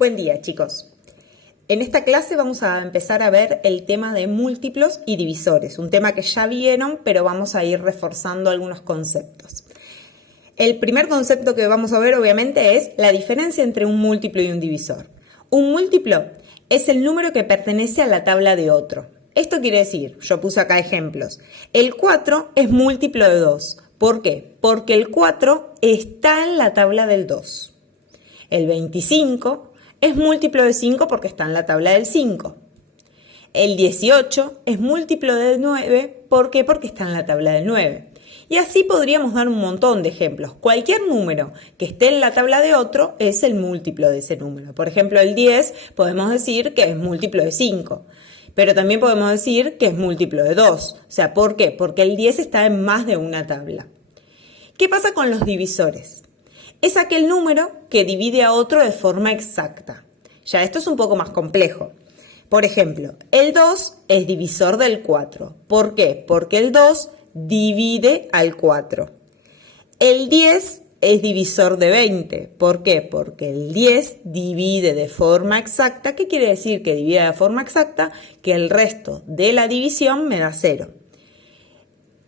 Buen día, chicos. En esta clase vamos a empezar a ver el tema de múltiplos y divisores, un tema que ya vieron, pero vamos a ir reforzando algunos conceptos. El primer concepto que vamos a ver, obviamente, es la diferencia entre un múltiplo y un divisor. Un múltiplo es el número que pertenece a la tabla de otro. Esto quiere decir, yo puse acá ejemplos, el 4 es múltiplo de 2. ¿Por qué? Porque el 4 está en la tabla del 2. El 25 es múltiplo de 5 porque está en la tabla del 5. El 18 es múltiplo de 9, ¿por qué? Porque está en la tabla del 9. Y así podríamos dar un montón de ejemplos. Cualquier número que esté en la tabla de otro es el múltiplo de ese número. Por ejemplo, el 10 podemos decir que es múltiplo de 5. Pero también podemos decir que es múltiplo de 2. O sea, ¿por qué? Porque el 10 está en más de una tabla. ¿Qué pasa con los divisores? Es aquel número que divide a otro de forma exacta. Ya esto es un poco más complejo. Por ejemplo, el 2 es divisor del 4. ¿Por qué? Porque el 2 divide al 4. El 10 es divisor de 20. ¿Por qué? Porque el 10 divide de forma exacta. ¿Qué quiere decir que divide de forma exacta? Que el resto de la división me da 0.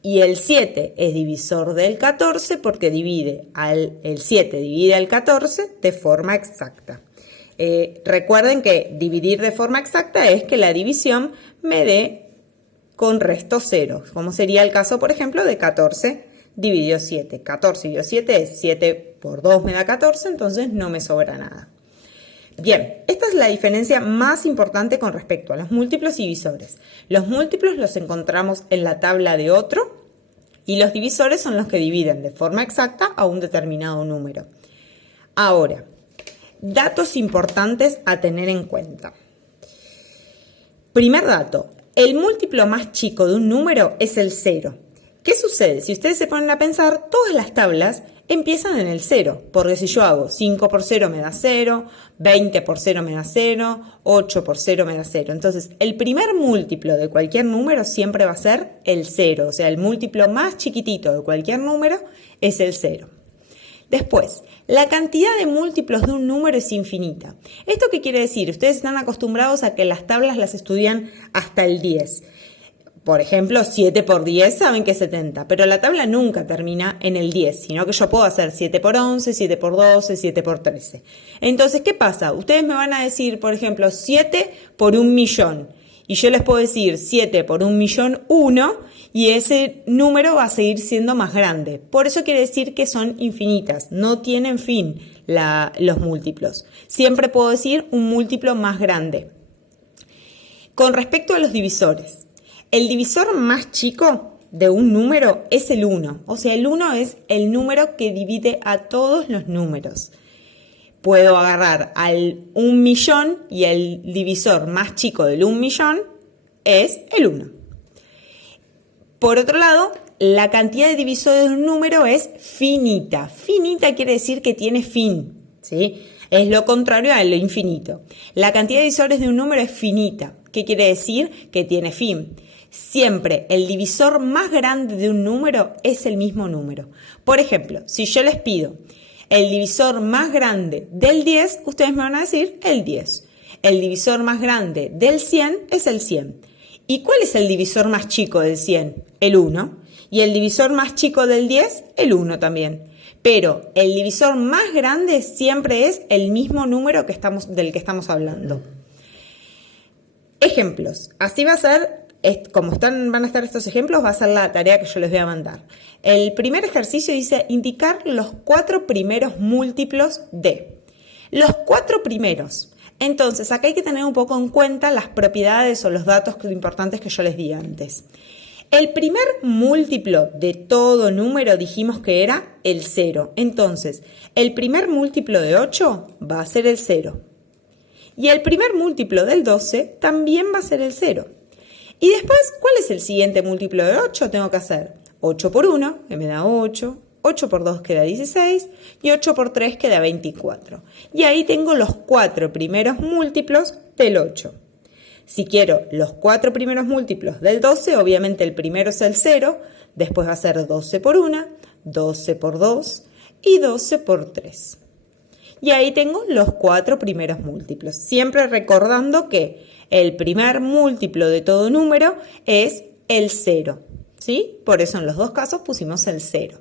Y el 7 es divisor del 14 porque el 7 divide al 14 de forma exacta. Recuerden que dividir de forma exacta es que la división me dé con restos ceros, como sería el caso, por ejemplo, de 14 dividido 7. 14 dividido 7 es 7 por 2 me da 14, entonces no me sobra nada. Bien, esta es la diferencia más importante con respecto a los múltiplos y divisores. Los múltiplos los encontramos en la tabla de otro y los divisores son los que dividen de forma exacta a un determinado número. Ahora, datos importantes a tener en cuenta. Primer dato, el múltiplo más chico de un número es el 0. ¿Qué sucede? Si ustedes se ponen a pensar, todas las tablas empiezan en el 0, porque si yo hago 5 por 0 me da 0, 20 por 0 me da 0, 8 por 0 me da 0. Entonces, el primer múltiplo de cualquier número siempre va a ser el 0, o sea, el múltiplo más chiquitito de cualquier número es el 0. Después, la cantidad de múltiplos de un número es infinita. ¿Esto qué quiere decir? Ustedes están acostumbrados a que las tablas las estudian hasta el 10. Por ejemplo, 7 por 10 saben que es 70, pero la tabla nunca termina en el 10, sino que yo puedo hacer 7 por 11, 7 por 12, 7 por 13. Entonces, ¿qué pasa? Ustedes me van a decir, por ejemplo, 7 por 1.000.000. Y yo les puedo decir 7 por 1.000.001 y ese número va a seguir siendo más grande. Por eso quiere decir que son infinitas, no tienen fin los múltiplos. Siempre puedo decir un múltiplo más grande. Con respecto a los divisores, el divisor más chico de un número es el 1. O sea, el 1 es el número que divide a todos los números. Puedo agarrar al 1.000.000 y el divisor más chico del 1.000.000 es el 1. Por otro lado, la cantidad de divisores de un número es finita. Finita quiere decir que tiene fin, ¿sí? Es lo contrario a lo infinito. La cantidad de divisores de un número es finita. ¿Qué quiere decir? Que tiene fin. Siempre el divisor más grande de un número es el mismo número. Por ejemplo, si yo les pido el divisor más grande del 10, ustedes me van a decir el 10. El divisor más grande del 100 es el 100. ¿Y cuál es el divisor más chico del 100? El 1. Y el divisor más chico del 10, el 1 también. Pero el divisor más grande siempre es el mismo número del que estamos hablando. Ejemplos. Así va a ser. Como van a estar estos ejemplos, va a ser la tarea que yo les voy a mandar. El primer ejercicio dice indicar los 4 primeros múltiplos de. Los 4 primeros. Entonces, acá hay que tener un poco en cuenta las propiedades o los datos importantes que yo les di antes. El primer múltiplo de todo número dijimos que era el 0. Entonces, el primer múltiplo de 8 va a ser el 0. Y el primer múltiplo del 12 también va a ser el 0. Y después, ¿cuál es el siguiente múltiplo de 8? Tengo que hacer 8 por 1, que me da 8, 8 por 2 queda 16 y 8 por 3 queda 24. Y ahí tengo los 4 primeros múltiplos del 8. Si quiero los 4 primeros múltiplos del 12, obviamente el primero es el 0, después va a ser 12 por 1, 12 por 2 y 12 por 3. y ahí tengo los 4 primeros múltiplos. Siempre recordando que el primer múltiplo de todo número es el 0, ¿sí? Por eso en los dos casos pusimos el 0.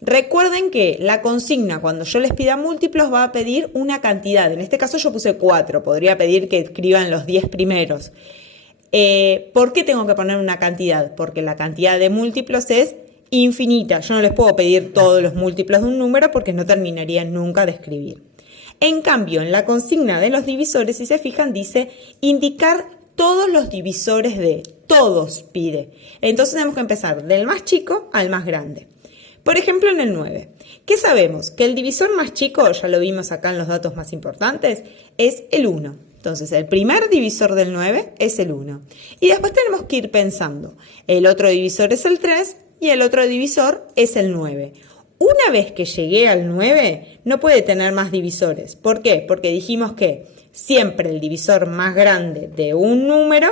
Recuerden que la consigna, cuando yo les pida múltiplos, va a pedir una cantidad. En este caso yo puse 4, podría pedir que escriban los 10 primeros. ¿Por qué tengo que poner una cantidad? Porque la cantidad de múltiplos es infinita. Yo no les puedo pedir todos los múltiplos de un número porque no terminarían nunca de escribir. En cambio, en la consigna de los divisores, si se fijan, dice indicar todos los divisores de. Todos pide. Entonces tenemos que empezar del más chico al más grande. Por ejemplo, en el 9. ¿Qué sabemos? Que el divisor más chico, ya lo vimos acá en los datos más importantes, es el 1. Entonces, el primer divisor del 9 es el 1. Y después tenemos que ir pensando. El otro divisor es el 3 y el otro divisor es el 9. Una vez que llegué al 9, no puede tener más divisores. ¿Por qué? Porque dijimos que siempre el divisor más grande de un número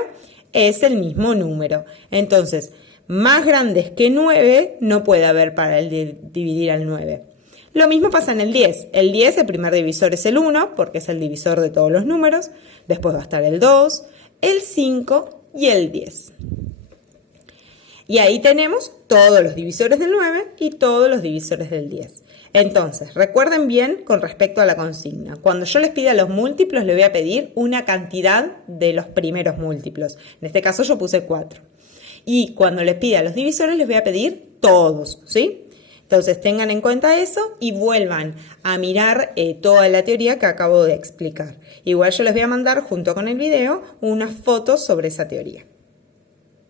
es el mismo número. Entonces, más grandes que 9 no puede haber para dividir al 9. Lo mismo pasa en el 10. El 10, el primer divisor es el 1, porque es el divisor de todos los números. Después va a estar el 2, el 5 y el 10. Y ahí tenemos todos los divisores del 9 y todos los divisores del 10. Entonces, recuerden bien con respecto a la consigna. Cuando yo les pida los múltiplos, les voy a pedir una cantidad de los primeros múltiplos. En este caso yo puse 4. Y cuando les pida los divisores, les voy a pedir todos, ¿sí? Entonces, tengan en cuenta eso y vuelvan a mirar toda la teoría que acabo de explicar. Igual yo les voy a mandar, junto con el video, unas fotos sobre esa teoría.